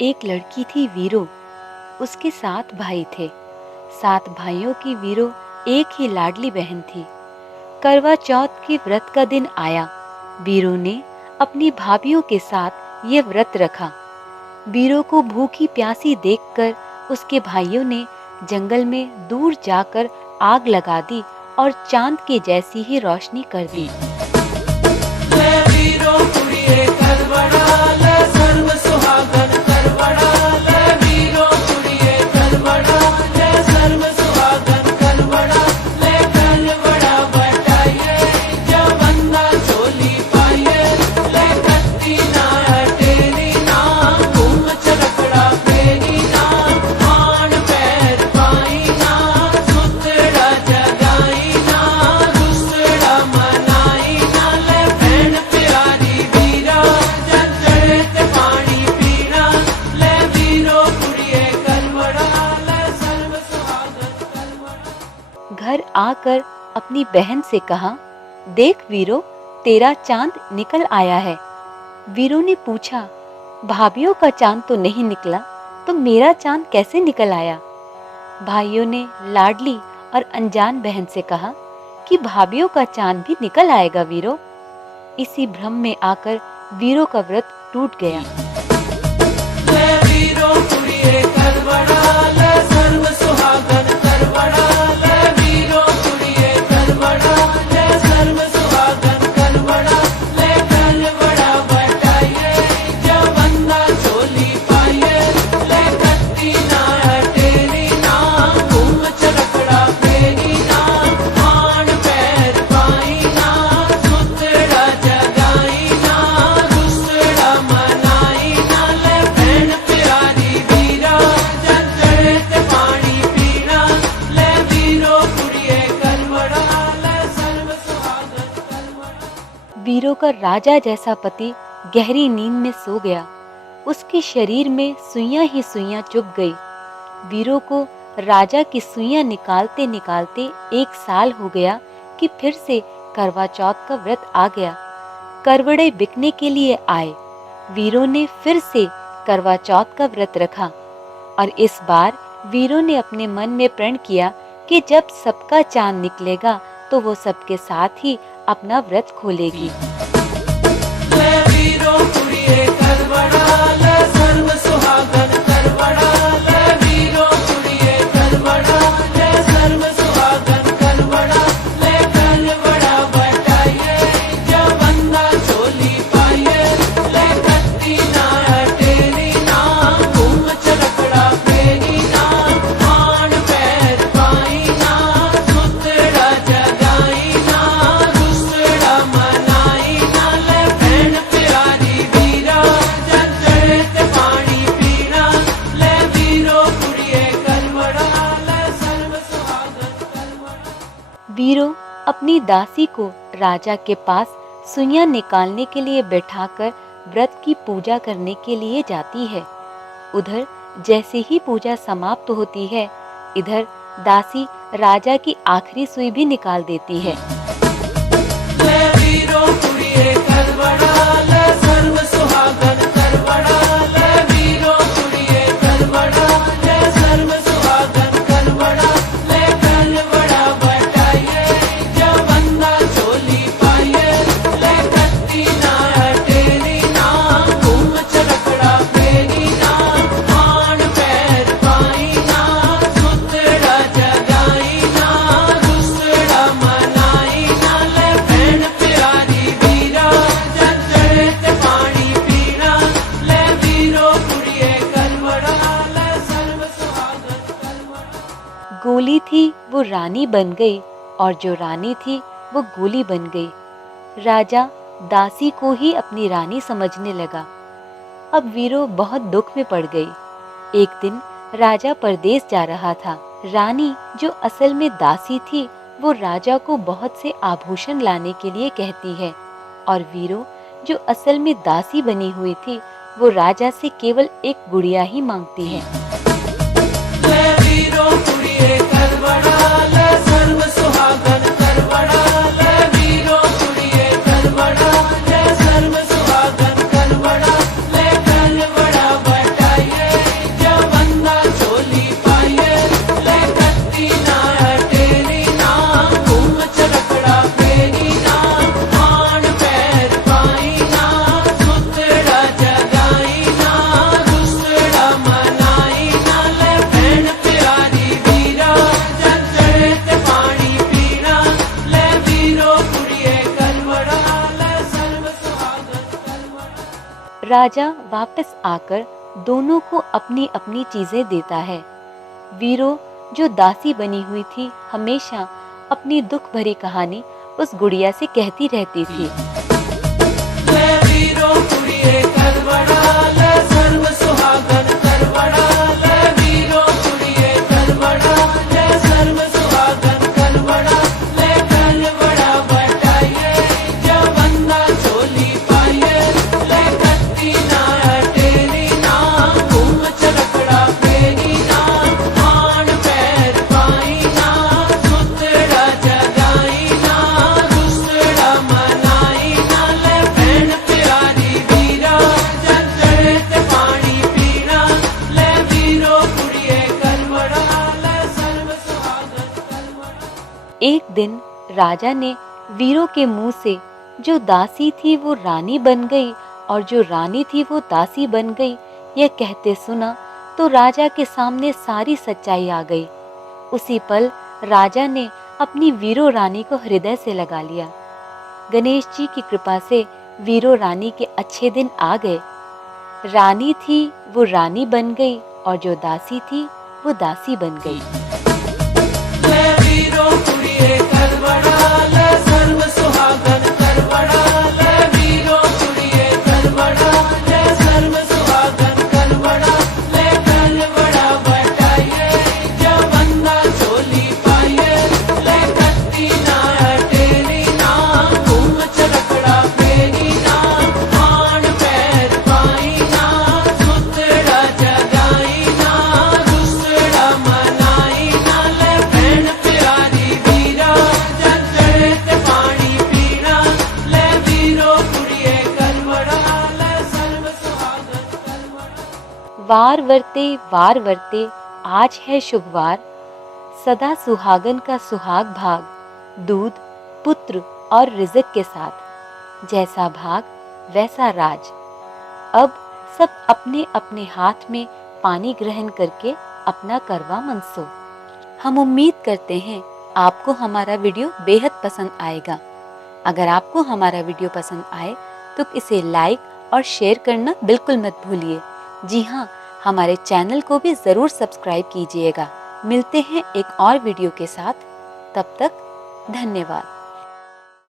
एक लड़की थी वीरो। उसके 7 भाई थे। 7 भाइयों की वीरो एक ही लाडली बहन थी। करवा चौथ के व्रत का दिन आया। वीरो ने अपनी भाभीओं के साथ ये व्रत रखा। वीरो को भूखी प्यासी देखकर उसके भाइयों ने जंगल में दूर जाकर आग लगा दी और चांद के जैसी ही रोशनी कर दी। घर आकर अपनी बहन से कहा, देख वीरो, तेरा चांद निकल आया है। वीरो ने पूछा, भाभीओं का चांद तो नहीं निकला, तो मेरा चांद कैसे निकल आया? भाइयों ने लाडली और अनजान बहन से कहा कि भाभीओं का चांद भी निकल आएगा वीरो। इसी भ्रम में आकर वीरो का व्रत टूट गया। वीरो का राजा जैसा पति गहरी नींद में सो गया। उसके शरीर में सुइयां ही सुइयां चुभ गई। वीरो को राजा की सुइयां निकालते निकालते 1 साल हो गया कि फिर से करवा चौथ का व्रत आ गया। करवड़े बिकने के लिए आए। वीरो ने फिर से करवा चौथ का व्रत रखा और इस बार वीरो ने अपने मन में प्रण किया कि जब सबका चांद निकलेगा तो वो सबके साथ ही अपना व्रत खोलेगी। वीरो अपनी दासी को राजा के पास सुइयां निकालने के लिए बैठाकर व्रत की पूजा करने के लिए जाती है। उधर जैसे ही पूजा समाप्त होती है, इधर दासी राजा की आखिरी सुई भी निकाल देती है। गोली थी वो रानी बन गई और जो रानी थी वो गोली बन गई। राजा दासी को ही अपनी रानी समझने लगा। अब वीरो बहुत दुख में पड़ गई। एक दिन राजा परदेश जा रहा था। रानी जो असल में दासी थी, वो राजा को बहुत से आभूषण लाने के लिए कहती है और वीरो जो असल में दासी बनी हुई थी, वो राजा से केवल एक गुड़िया ही मांगती है। राजा वापस आकर दोनों को अपनी अपनी चीजें देता है। वीरो जो दासी बनी हुई थी हमेशा अपनी दुख भरी कहानी उस गुड़िया से कहती रहती थी। एक दिन राजा ने वीरों के मुंह से जो दासी थी वो रानी बन गई और जो रानी थी वो दासी बन गई यह कहते सुना तो राजा के सामने सारी सच्चाई आ गई। उसी पल राजा ने अपनी वीरो रानी को हृदय से लगा लिया। गणेश जी की कृपा से वीरो रानी के अच्छे दिन आ गए। रानी थी वो रानी बन गई और जो दासी थी वो दासी बन गई। वार वर्ते आज है शुभवार, सदा सुहागन का सुहाग भाग, दूध पुत्र और रिज़्क के साथ, जैसा भाग वैसा राज। अब सब अपने अपने हाथ में पानी ग्रहण करके अपना करवा मनसो। हम उम्मीद करते हैं आपको हमारा वीडियो बेहद पसंद आएगा। अगर आपको हमारा वीडियो पसंद आए तो इसे लाइक और शेयर करना बिल्कुल मत भूलिए। जी हाँ, हमारे चैनल को भी ज़रूर सब्सक्राइब कीजिएगा। मिलते हैं एक और वीडियो के साथ, तब तक धन्यवाद।